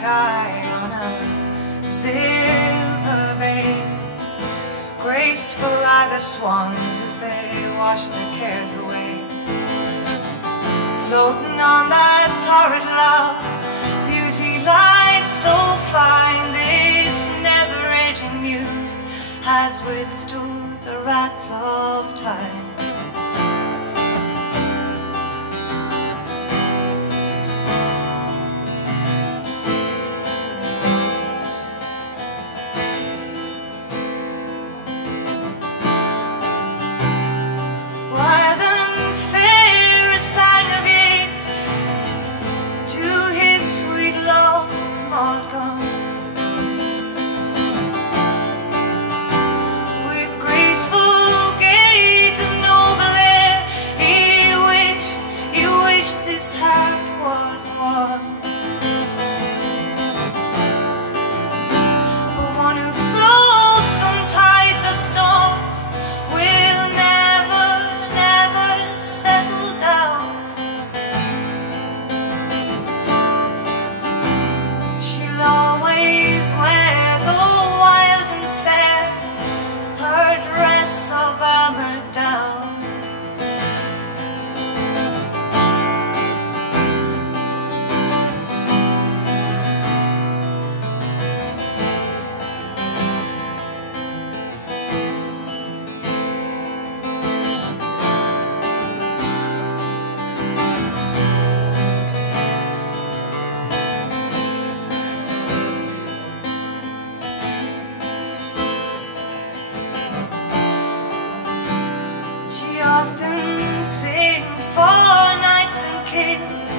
sky on a silver bay. Graceful are the swans as they wash their cares away. Floating on that torrid love, beauty lies so fine. This never-aging muse has withstood the wrath of time. With graceful gait and noble air, he wished his heart was one. But one who floats on tides of storms will never, never settle down. She'll always wear, though wild and fair, her dress of armor down. Often sings for knights and kings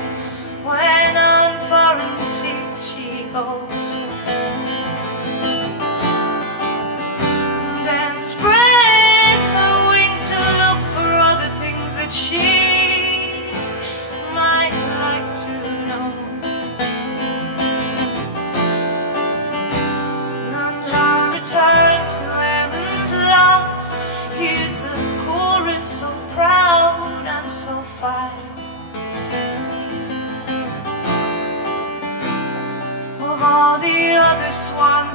when on foreign seas she goes, then spreads her wings to look for other things that she might like to know. None have returned to errands lost. Here's the chorus so proud and so fine of all the other swans